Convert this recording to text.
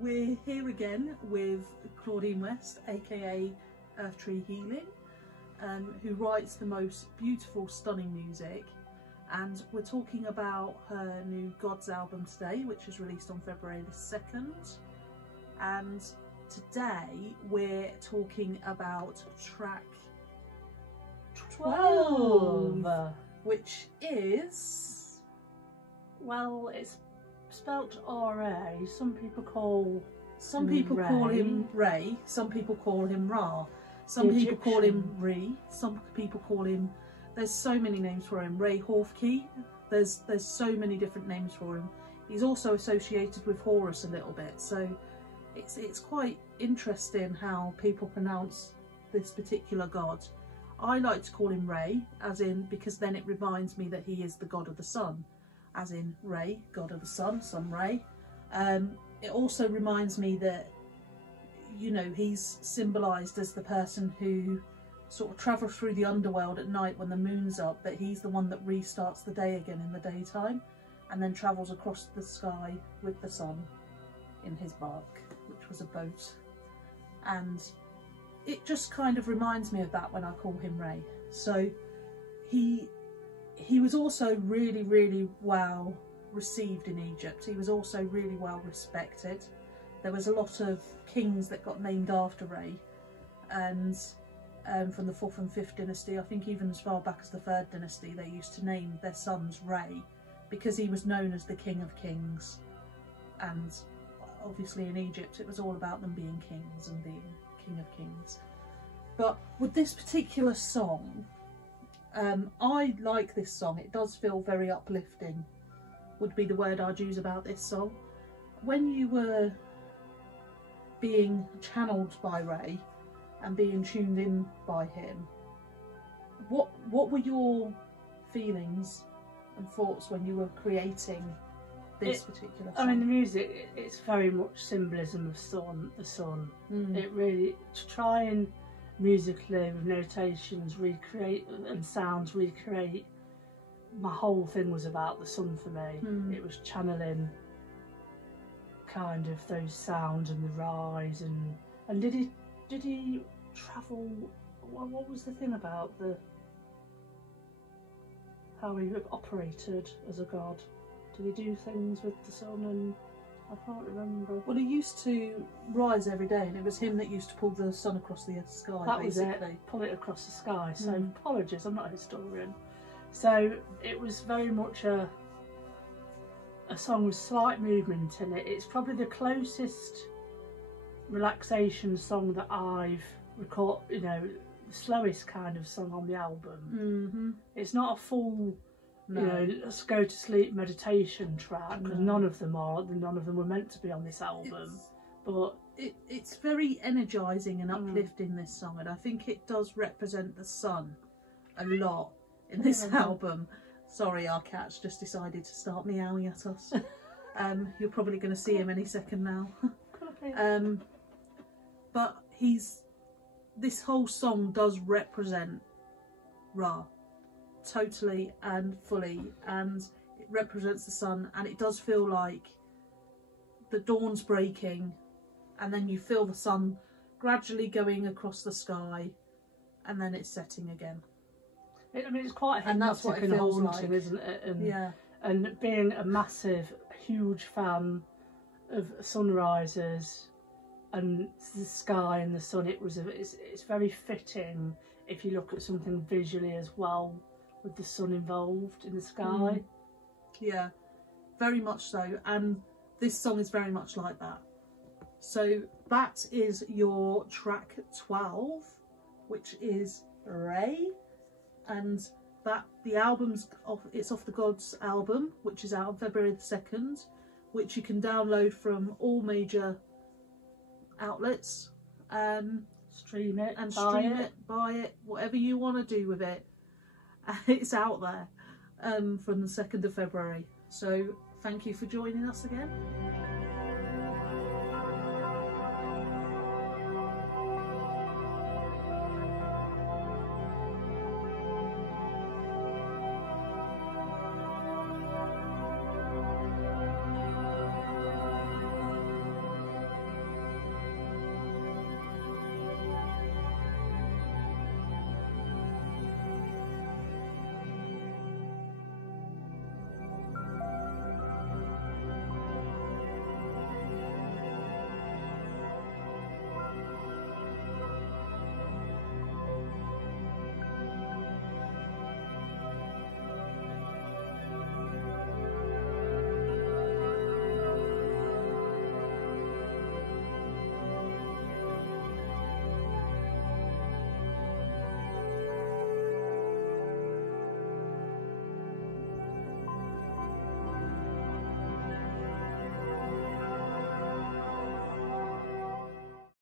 We're here again with Claudine West, aka Earth Tree Healing, who writes the most beautiful, stunning music, and we're talking about her new Gods album today, which was released on February the 2nd, and today we're talking about track 12, which is, well, it's spelt R-A. Some people call him Ray, some people call him Ra, some people call him Re, some people call him, there's so many names for him, Ray Horfkey, there's so many different names for him. He's also associated with Horus a little bit, so it's quite interesting how people pronounce this particular god. I like to call him Ray, as in, because then it reminds me that he is the god of the sun, as in Ray, god of the sun, Sun Ray. It also reminds me that, you know, he's symbolised as the person who sort of travels through the underworld at night when the moon's up, but he's the one that restarts the day again in the daytime, and then travels across the sky with the sun in his bark, which was a boat. And it just kind of reminds me of that when I call him Ray. So he was also really, really well received in Egypt. He was also really well respected. There was a lot of kings that got named after Ray, and from the 4th and 5th dynasty, I think even as far back as the 3rd dynasty, they used to name their sons Ray because he was known as the King of Kings. And obviously in Egypt it was all about them being kings and being King of Kings. But with this particular song, I like this song. It does feel very uplifting, would be the word I'd use about this song. When you were being channeled by Ray and being tuned in by him, what were your feelings and thoughts when you were creating this particular song? I mean, the music, it's very much symbolism of the sun. It really, to try and musically with notations recreate and sounds recreate, my whole thing was about the sun for me. It was channeling kind of those sounds and the rise, and did he travel, what was the thing about how he operated as a god? Did he do things with the sun? And I can't remember. Well, he used to rise every day, and it was him that used to pull the sun across the sky. That basically. was it, pull it across the sky. So apologies, I'm not a historian. So it was very much a song with slight movement in it. It's probably the closest relaxation song that I've recorded, you know, the slowest kind of song on the album. It's not a full, you know, let's go to sleep meditation track, because none of them were meant to be on this album. But it's very energising and uplifting, this song, and I think it does represent the sun a lot in this album. Sorry, our cat's just decided to start meowing at us. You're probably going to see him any second now. But this whole song does represent Ra, totally and fully, and it represents the sun, and it does feel like the dawn's breaking, and then you feel the sun gradually going across the sky, and then it's setting again. I mean, it's quite and that's what it feels haunting, like, isn't it? And being a massive, huge fan of sunrises and the sky and the sun, it's very fitting if you look at something visually as well, with the sun involved in the sky. Yeah, very much so, and this song is very much like that. So that is your track 12, which is Ray, and the album's it's off the Gods album, which is out on February the 2nd, which you can download from all major outlets. Stream it, buy it, whatever you want to do with it. It's out there from the 2nd of February. So thank you for joining us again.